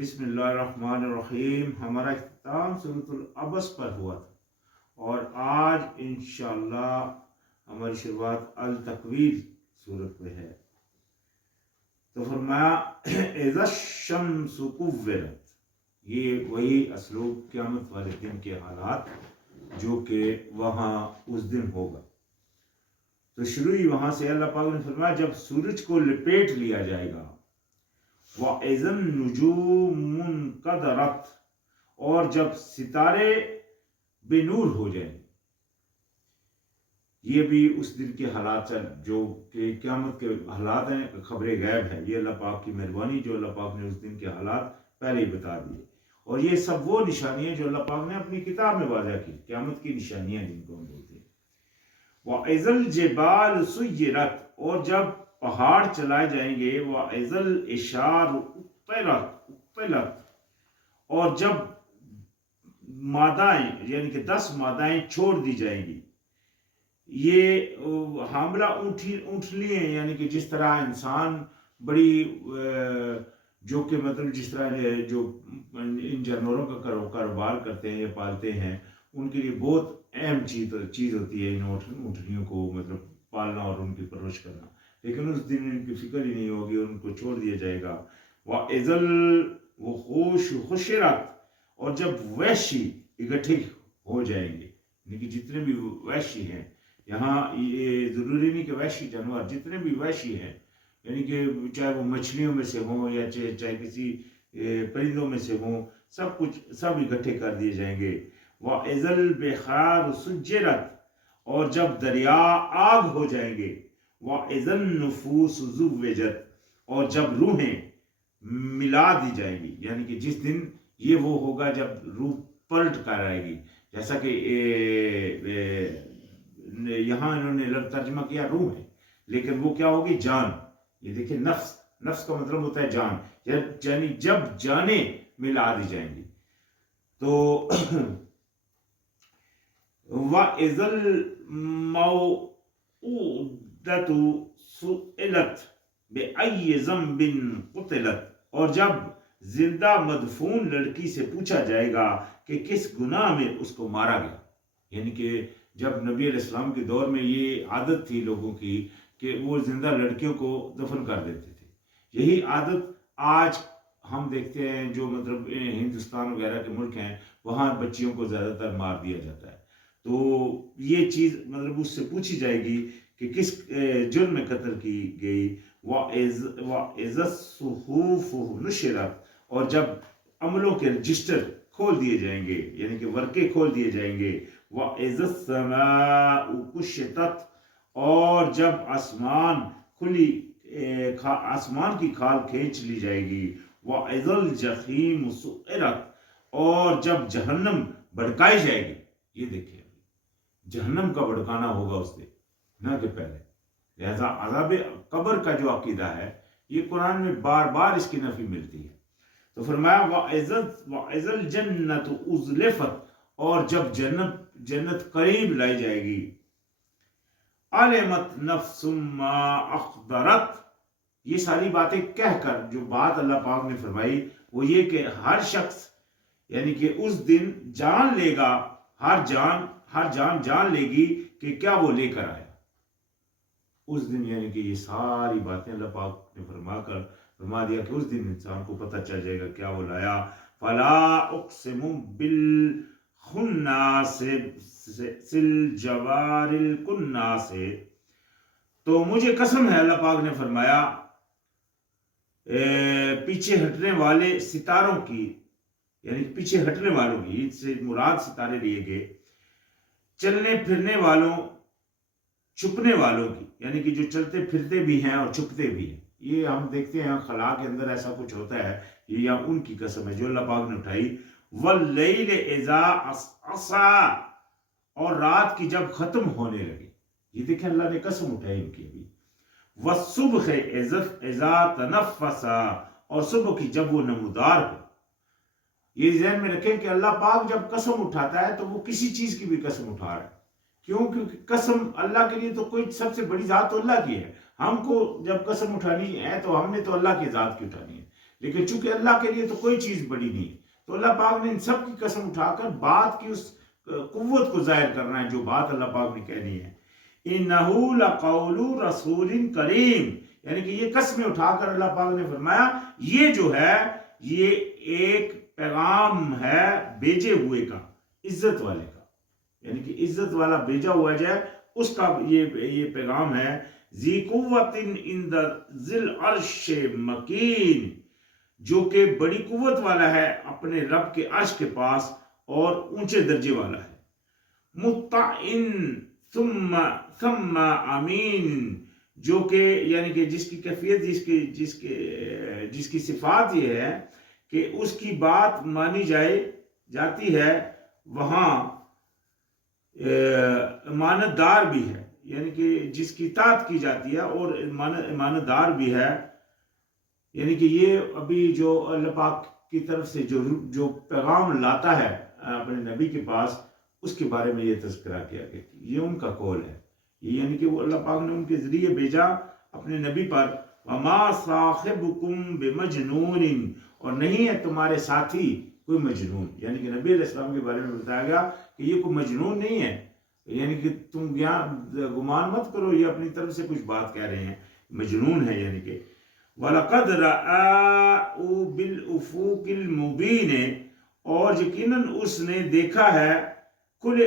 بسم اللہ الرحمن الرحیم. ہمارا اختتام سورۃ العبس پر ہوا تھا اور آج انشاءاللہ ہماری شروعات التکویر سورت پہ ہے. تو فرمایا اذا الشمس کورت، یہ وہی اسلوب قیامت والے دن کے حالات جو کہ وہاں اس دن ہوگا. تو شروع ہی وہاں سے اللہ پاک نے فرمایا جب سورج کو لپیٹ لیا جائے گا، وَإِذَا النُّجُومُ انْقَدَرَتْ، اور جب ستارے بے نور ہو جائیں. یہ بھی اس دن کے حالات جو کہ قیامت کے حالات ہیں، خبر غیب ہے. یہ اللہ پاک کی مہربانی جو اللہ پاک نے اس دن کے حالات پہلے ہی بتا دیے. اور یہ سب وہ نشانیاں جو اللہ پاک نے اپنی کتاب میں واضح کی، قیامت کی نشانیاں جن کو ہم بولتے ہیں. وَإِذَا الْجِبَالُ سُيِّرَتْ، اور جب پہاڑ چلائے جائیں گے. وَإِذَا الْعِشَارُ عُطِّلَتْ، اور جب مادائیں یعنی کہ 10 مادائیں چھوڑ دی جائیں گی. یہ حاملہ اونٹلی ہیں، یعنی کہ جس طرح انسان بڑی جو کہ مطلب جس طرح جو ان جانوروں کا کاروبار کرتے ہیں یا پالتے ہیں، ان کے لیے بہت اہم چیز ہوتی ہے ان اونٹنیوں کو مطلب پالنا اور ان کی پرورش کرنا. لیکن اس دن ان کی فکر ہی نہیں ہوگی، ان کو چھوڑ دیا جائے گا. وَإِذَا الْوُحُوشُ حُشِرَتْ، اور جب وحشی اکٹھے ہو جائیں گے، یعنی کہ جتنے بھی وحشی ہیں، یہاں یہ ضروری نہیں کہ وحشی جانور، جتنے بھی وحشی ہیں، یعنی کہ چاہے وہ مچھلیوں میں سے ہوں یا چاہے کسی پرندوں میں سے ہوں، سب اکٹھے کر دیے جائیں گے. وَإِذَا الْبِحَارُ سُجِّرَتْ، اور جب دریا آگ ہو جائیں گے. وَإِذَا النُّفُوسُ زُوِّجَتْ، اور جب روحیں ملا دی جائیں گی، یعنی کہ جس دن یہ وہ ہوگا جب روح پلٹ کر آئے گی. جیسا کہ یہاں انہوں نے لفظ ترجمہ کیا روح ہے، لیکن وہ کیا ہوگی؟ جان. یہ دیکھیں نفس کا مطلب ہوتا ہے جان، یعنی جب جانیں ملا دی جائیں گی. تو وَإِذَا الْمَوْءُودَةُ سُئِلَتْ بِأَيِّ ذَنبٍ قُتِلَتْ، اور جب زندہ مدفون لڑکی سے پوچھا جائے گا کہ کس گناہ میں اس کو مارا گیا. یعنی کہ جب نبی علیہ السلام کے دور میں یہ عادت تھی لوگوں کی کہ وہ زندہ لڑکیوں کو دفن کر دیتے تھے. یہی عادت آج ہم دیکھتے ہیں، جو مطلب ہندوستان وغیرہ کے ملک ہیں، وہاں بچیوں کو زیادہ تر مار دیا جاتا ہے. تو یہ چیز مطلب اس سے پوچھی جائے گی کہ کس جرم میں قتل کی گئی. وَإِذَا الصُّحُفُ نُشِرَتْ، اور جب عملوں کے رجسٹر کھول دیے جائیں گے، یعنی کہ ورقے کھول دیے جائیں گے. وَإِذَا السَّمَاءُ كُشِطَتْ، اور جب آسمان کی کھال کھینچ لی جائے گی. وَإِذَا الْجَحِيمُ سُعِّرَتْ، اور جب جہنم بھڑکائی جائے گی. یہ دیکھیں جہنم کا بھڑکانا ہوگا اس دن، نہ کہ پہلے. لہذا عذاب قبر کا جو عقیدہ ہے، یہ قرآن میں بار بار اس کی نفی ملتی ہے. تو فرمایا وَإِذَا الْجَنَّةُ أُزْلِفَتْ، اور جب جنت قریب لائی جائے گی. عَلِمَتْ نَفْسٌ مَّا أَحْضَرَتْ، یہ ساری باتیں کہہ کر جو بات اللہ پاک نے فرمائی وہ یہ کہ ہر شخص یعنی کہ اس دن جان لے گا، ہر جان جان لے گی کہ کیا وہ لے کر آیا. اس دن یعنی کہ یہ ساری باتیں اللہ پاک نے فرما دیا کہ اس دن انسان کو پتہ چل جائے گا کیا وہ لایا. فَلَا أُقْسِمُ بِالْخُنَّاسِ الْجَوَارِ الْكُنَّاسِ، تو مجھے قسم ہے، اللہ پاک نے فرمایا، پیچھے ہٹنے والے ستاروں کی، یعنی پیچھے ہٹنے والوں کی، اس سے مراد ستارے لیے گئے، چلنے پھرنے والوں، چھپنے والوں کی، یعنی کہ جو چلتے پھرتے بھی ہیں اور چھپتے بھی ہیں. یہ ہم دیکھتے ہیں خلا کے اندر ایسا کچھ ہوتا ہے. یہ یہاں ان کی قسم ہے جو اللہ پاک نے اٹھائی. وَاللَّيْلِ إِذَا عَسْعَسَ، اور رات کی جب ختم ہونے لگے. یہ دیکھیں اللہ نے قسم اٹھائی ان کی ابھی. وَالصُّبْحِ إِذَا تَنَفَّسَ، اور صبح کی جب وہ نمودار ہو. یہ ذہن میں رکھیں کہ اللہ پاک جب قسم اٹھاتا ہے تو وہ کسی چیز کی بھی قسم اٹھا رہا ہے. کیونکہ قسم اللہ کے لیے تو کوئی سب سے بڑی ذات تو اللہ کی ہے. ہم کو جب قسم اٹھانی ہے تو ہم نے تو اللہ کی ذات کی اٹھانی ہے. لیکن چونکہ اللہ کے لیے تو کوئی چیز بڑی نہیں ہے، تو اللہ پاک نے ان سب کی قسم اٹھا کر بات کی اس قوت کو ظاہر کرنا ہے جو بات اللہ پاک نے کہنی ہے۔ اِنَّهُ لَقَوْلُ رَسُولٍ کریم، یعنی کہ یہ قسمیں اٹھا کر اللہ پاک نے فرمایا یہ جو ہے یہ ایک پیغام ہے بھیجے ہوئے کا، عزت والے کا، یعنی کہ عزت والا بھیجا ہوا جائے اس کا یہ پیغام ہے۔ ذی قوت عند ذی العرش مکین، جو کہ بڑی قوت والا ہے اپنے رب کے عرش کے پاس اور اونچے درجے والا ہے۔ مطعن ثم امین، جو کہ یعنی کہ جس کی کیفیت جس کی صفات یہ ہے کہ اس کی بات مانی جاتی ہے، وہاں امانت دار بھی ہے، یعنی کہ جس کی اطاعت کی جاتی ہے اور امانت دار بھی ہے۔ یعنی کہ یہ ابھی جو اللہ پاک کی طرف سے جو پیغام لاتا ہے اپنے نبی کے پاس، اس کے بارے میں یہ تذکرہ کیا کہ یہ ان کا قول ہے، یعنی کہ وہ اللہ پاک نے ان کے ذریعے بھیجا اپنے نبی پر۔ وَمَا صَاحِبُكُمْ بِمَجْنُونٍ، اور نہیں ہے تمہارے ساتھی کوئی مجنون، یعنی کہ نبی علیہ السلام کے بارے میں بتایا گیا کہ یہ کوئی مجنون نہیں ہے، یعنی کہ تم گمان مت کرو یہ اپنی طرف سے کچھ بات کہہ رہے ہیں، مجنون ہے یعنی کہ۔ وَلَقَدْ رَآهُ بِالْأُفُوقِ الْمُبِينِ، اور یقیناً اس نے دیکھا ہے کھلے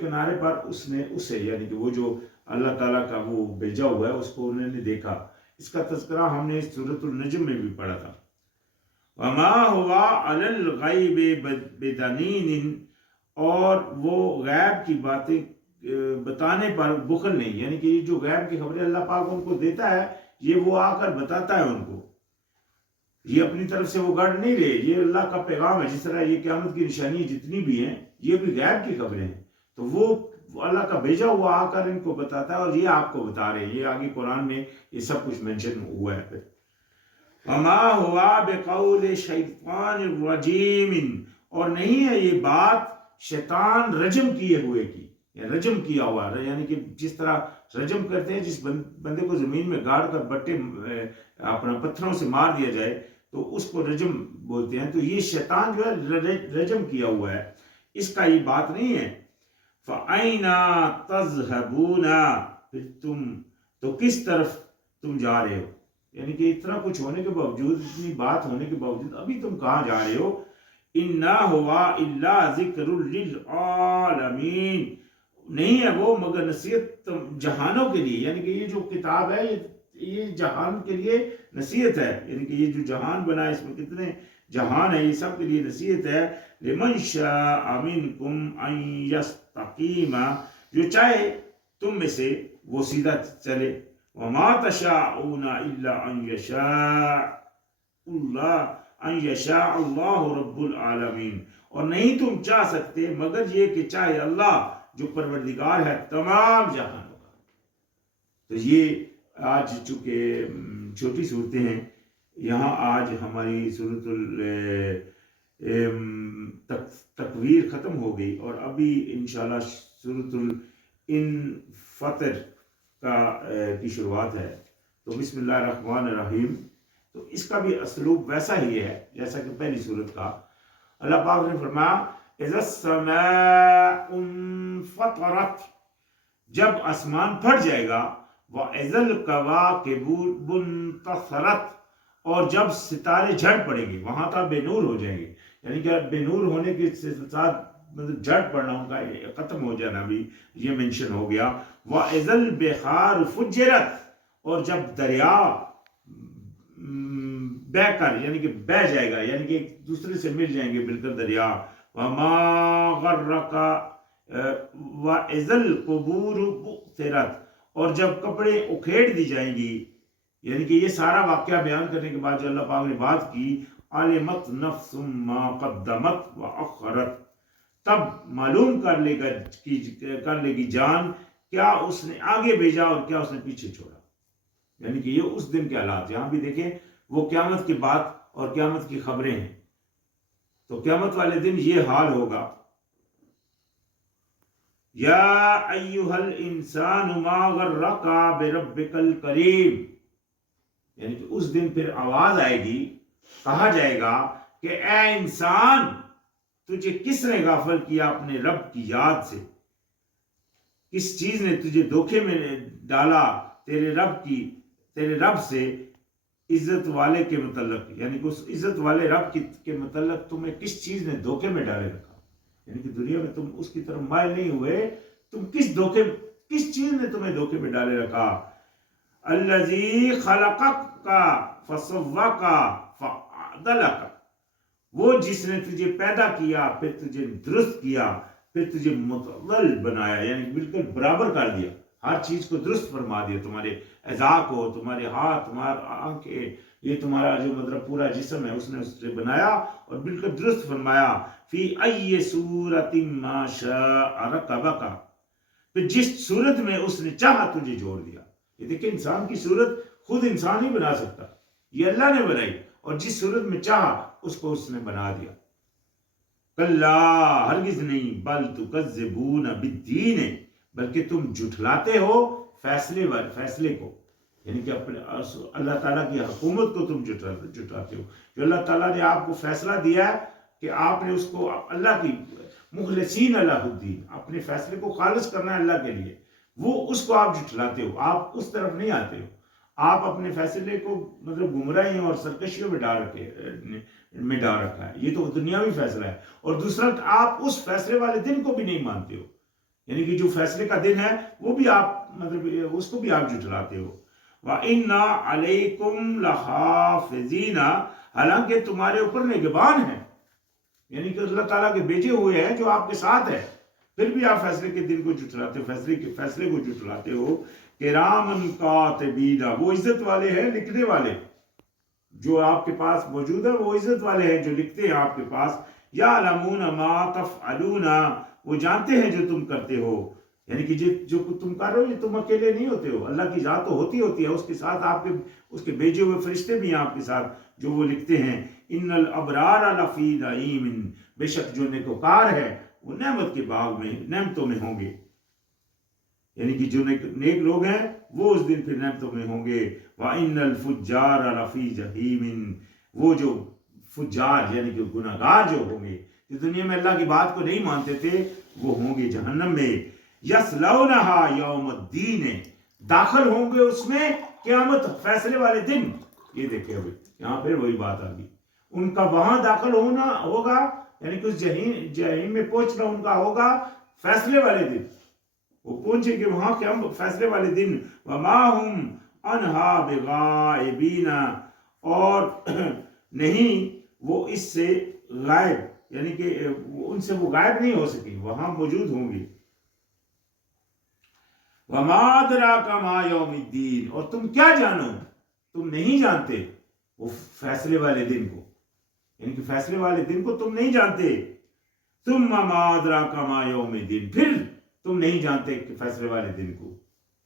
کنارے پر اس نے اسے، یعنی کہ وہ جو اللہ تعالیٰ کا وہ بھیجا ہوا ہے اس کو انہوں نے دیکھا۔ اس کا تذکرہ ہم نے سورۃ النجم میں بھی پڑھا تھا۔ وَمَا هُوَ عَلَى الْغَيْبِ بِضَنِينٍ، اور وہ غیب کی باتیں بتانے پر بخل نہیں، یعنی کہ یہ جو غیب کی خبریں اللہ پاک ان کو دیتا ہے یہ وہ آ کر بتاتا ہے ان کو، یہ اپنی طرف سے وہ گڑھ نہیں رہے، یہ اللہ کا پیغام ہے۔ جس طرح یہ قیامت کی نشانی جتنی بھی ہیں یہ بھی غیب کی خبریں ہیں، تو وہ اللہ کا بھیجا ہوا آ کر ان کو بتاتا ہے، اور یہ آپ کو بتا رہے ہیں، یہ آگے قرآن میں یہ سب کچھ منشن ہوا ہے۔ پھر وَمَا هُوَ بِقَوْلِ شَيْطَانِ الرَّجِيمٍ، اور نہیں ہے یہ بات شیطان رجم کیے ہوئے کی، یا رجم کیا ہوا، یعنی کہ جس طرح رجم کرتے ہیں جس بندے کو زمین میں گاڑ کر بٹے اپنا پتھروں سے مار دیا جائے تو اس کو رجم بولتے ہیں، تو یہ شیطان جو ہے رجم کیا ہوا ہے، اس کا یہ بات نہیں ہے۔ فَأَيْنَ تَذْهَبُونَ، پھر تم تو کس طرف تم جا رہے ہو، یعنی کہ اتنا کچھ ہونے کے باوجود، اتنی بات ہونے کے باوجود ابھی تم کہاں جا رہے ہو۔ اِنَّا هُوَ إِلَّا ذِكْرٌ لِلْعَالَمِينَ، نہیں ہے وہ مگر نصیحت جہانوں کے لیے، یعنی کہ یہ جو کتاب ہے یہ جہان کے لیے نصیحت ہے، یعنی کہ یہ جو جہان بنا ہے اس میں کتنے جہان ہے، یہ سب کے لیے نصیحت ہے۔ لِمَنْ شَاءَ مِنْكُمْ أَنْ يَسْتَقِيمَ، جو چاہے تم میں سے وہ سیدھا چلے۔ وَمَا تَشَاءُونَ إِلَّا أَنْ يَشَاءَ اللَّهُ رَبُّ الْعَالَمِينَ، اور نہیں تم چاہ سکتے مگر یہ کہ چاہے اللہ جو پروردگار ہے تمام جہانوں کا۔ تو یہ آج چونکہ چھوٹی صورتیں ہیں، یہاں آج ہماری سورۃ تکویر ختم ہو گئی، اور ابھی انشاءاللہ سورۃ الانفطر کی شروعات ہے۔ تو بسم اللہ الرحمن الرحیم، تو اس کا بھی اسلوب ویسا ہی ہے جیسا کہ پہلی سورت کا۔ اللہ پاک نے فرمایا اذا السماء انفطرت، جب آسمان پھٹ جائے گا، وَإِذَا الْكَوَاكِبُ انتَثَرَتْ، اور جب ستارے جھڑ پڑیں گے، وہاں کا بے نور ہو جائیں گے، یعنی کہ بے نور ہونے کے ساتھ مطلب جھڑ پڑنا ان کا ختم ہو جانا بھی یہ منشن ہو گیا۔ وَإِذَا الْبِحَارُ فُجِّرَتْ، اور جب دریا بہ کر یعنی کہ بہ جائے گا، یعنی کہ ایک دوسرے سے مل جائیں گے مل کر دریا۔ وَمَا غَرَّكَ وَإِذَا الْقُبُورُ بُعْثِرَتْ، اور جب کپڑے اکھیڑ دی جائیں گی، یعنی کہ یہ سارا واقعہ بیان کرنے کے بعد جو اللہ پاک نے بات کی، عَلِمَتْ نَفْسٌ مَا قَدَّمَتْ وَأَخَّرَتْ، تب معلوم کر لے گی جان کیا اس نے آگے بھیجا اور کیا اس نے پیچھے چھوڑا، یعنی کہ یہ اس دن کے حالات۔ یہاں بھی دیکھیں وہ قیامت کی بات اور قیامت کی خبریں ہیں، تو قیامت والے دن یہ حال ہوگا۔ یا ایھا الانسان ما غرک بربک الکریم، یعنی کہ اس دن پھر آواز آئے گی، کہا جائے گا کہ اے انسان، تجھے کس نے غافل کیا اپنے رب کی یاد سے؟ کس چیز نے تجھے دھوکے میں ڈالا تیرے رب سے عزت والے کے متعلق؟ یعنی کہ اس عزت والے رب کے متعلق تمہیں کس چیز نے دھوکے میں ڈالے رکھا؟ یعنی کہ دنیا میں تم اس کی طرف مائل نہیں ہوئے، تم کس چیز نے تمہیں دھوکے میں ڈالے رکھا؟ الذی خلقک فسواک فعدلک، وہ جس نے تجھے پیدا کیا، پھر تجھے درست کیا، پھر تجھے متعدل بنایا، یعنی بالکل برابر کر دیا، ہر چیز کو درست فرما دیا، تمہارے اعضاء کو، تمہارے ہاتھ، تمہارے آنکھیں، یہ تمہارا جو مطلب پورا جسم ہے اس نے اس سے بنایا اور بالکل درست فرمایا۔ فی ای صورت ما شاء رکبک، پھر جس صورت میں اس نے چاہا تجھے جوڑ دیا۔ یہ دیکھیں، انسان کی صورت خود انسان ہی بنا سکتا، یہ اللہ نے بنائی، اور جس صورت میں چاہا اس کو اس نے بنا دیا۔ کلا، ہرگز نہیں، بل تکذبون بالدین، بلکہ تم جھٹلاتے ہو فیصلے کو، یعنی کہ اپنے اللہ تعالیٰ کی حکومت کو تم جھٹلاتے ہو۔ جو اللہ تعالیٰ نے آپ کو فیصلہ دیا ہے کہ آپ نے اس کو اللہ کی مخلصین اللہ الدین، اپنے فیصلے کو خالص کرنا ہے اللہ کے لیے، وہ اس کو آپ جھٹلاتے ہو، آپ اس طرف نہیں آتے ہو، آپ اپنے فیصلے کو مطلب گمراہیوں اور سرکشیوں میں ڈال رکھا ہے۔ یہ تو دنیاوی فیصلہ ہے، اور دوسرا آپ اس فیصلے والے دن کو بھی نہیں مانتے ہو، یعنی کہ جو فیصلے کا دن ہے وہ بھی آپ مطلب اس کو بھی آپ جھٹلاتے ہو۔ وَإِنَّ عَلَيْكُمْ لَحَافِظِينَ، حالانکہ تمہارے اوپر نگہبان ہیں، یعنی کہ اللہ تعالیٰ کے بھیجے ہوئے ہیں جو آپ کے ساتھ ہے، پھر بھی آپ فیصلے کے دن کو جھٹلاتے ہو، فیصلے کو جھٹلاتے ہو۔ کرامن کاتبین، وہ عزت والے ہیں، لکھنے والے، جو آپ کے پاس موجود ہے وہ عزت والے ہیں جو لکھتے ہیں آپ کے پاس۔ یعلمون ما تفعلون، وہ جانتے ہیں جو تم کرتے ہو، یعنی کہ جو تم کر رہے ہو یہ تم اکیلے نہیں ہوتے ہو، اللہ کی ذات تو ہوتی ہے، اس کے ساتھ آپ کے اس کے بھیجے ہوئے فرشتے بھی ہیں آپ کے ساتھ جو وہ لکھتے ہیں۔ ان الابرار لفی نعیم، بے شک جو نیکوکار ہے وہ نعمت کے باغ میں، نعمتوں میں ہوں گے، یعنی کہ جو نیک لوگ ہیں وہ اس دن پھر نعمتوں میں ہوں گے۔ وَإِنَّ الْفُجَّارَ لَفِي جَحِيمٍ، وہ جو فجار یعنی کہ گناہگار جو ہوں گے، جو دنیا میں اللہ کی بات کو نہیں مانتے تھے، وہ ہوں گے جہنم میں۔ یَصْلَوْنَهَا یوم الدین، داخل ہوں گے اس میں قیامت فیصلے والے دن۔ یہ دیکھیں ابھی یہاں پھر وہی بات آ گئی، ان کا وہاں داخل ہونا ہوگا، یعنی کہ اس جہنم میں پہنچنا ان کا ہوگا فیصلے والے دن، وہ پہنچے گے وہاں کہ ہم فیصلے والے دن۔ وما ہم انہا بغائبین، اور نہیں وہ اس سے غائب، یعنی کہ ان سے وہ غائب نہیں ہو سکیں، وہاں موجود ہوں گے۔ وما ادراک ما یوم الدین، اور تم کیا جانو، تم نہیں جانتے وہ فیصلے والے دن کو، یعنی کہ فیصلے والے دن کو تم نہیں جانتے۔ ثم ما ادراک ما یوم الدین، پھر تم نہیں جانتے کہ فیصلے والے دن کو،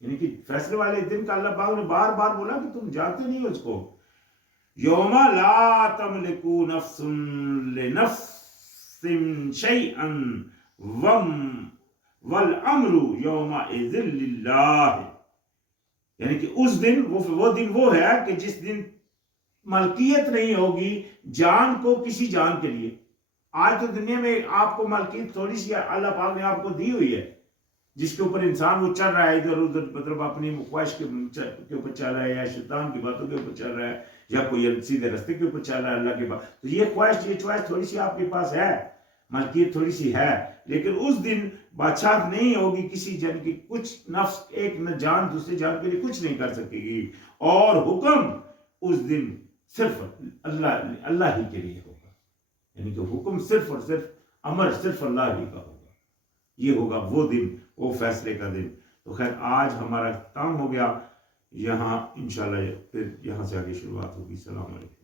یعنی کہ فیصلے والے دن کا اللہ پاک نے بار بار بولا کہ تم جانتے نہیں اس کو۔ یوم لا تملک نفس لنفس شیئا والامر یومئذ للہ، یعنی کہ اس دن وہ دن وہ ہے کہ جس دن ملکیت نہیں ہوگی جان کو کسی جان کے لیے۔ آج تو دنیا میں آپ کو ملکیت تھوڑی سی اللہ پاک نے آپ کو دی ہوئی ہے، جس کے اوپر انسان وہ چل رہا ہے ادھر ادھر، مطلب اپنی خواہش کے اوپر چل رہا ہے، یا شیطان کی باتوں کے اوپر چل رہا ہے، یا کوئی سیدھے رستے کے اوپر چل رہا ہے اللہ کے پاس، تو یہ چوائس تھوڑی سی آپ کے پاس ہے، ملکیت تھوڑی سی ہے، لیکن اس دن بادشاہ نہیں ہوگی کسی جن کی، کچھ نفس ایک جان دوسرے جان کے لیے کچھ نہیں کر سکے گی، اور حکم اس دن صرف اللہ ہی کے لیے ہوگا، یعنی کہ حکم صرف اور صرف، امر صرف اللہ ہی کا ہوگا۔ یہ ہوگا وہ دن، وہ فیصلے کا دن۔ تو خیر آج ہمارا کام ہو گیا، یہاں انشاءاللہ پھر یہاں سے آگے شروعات ہوگی۔ السلام علیکم۔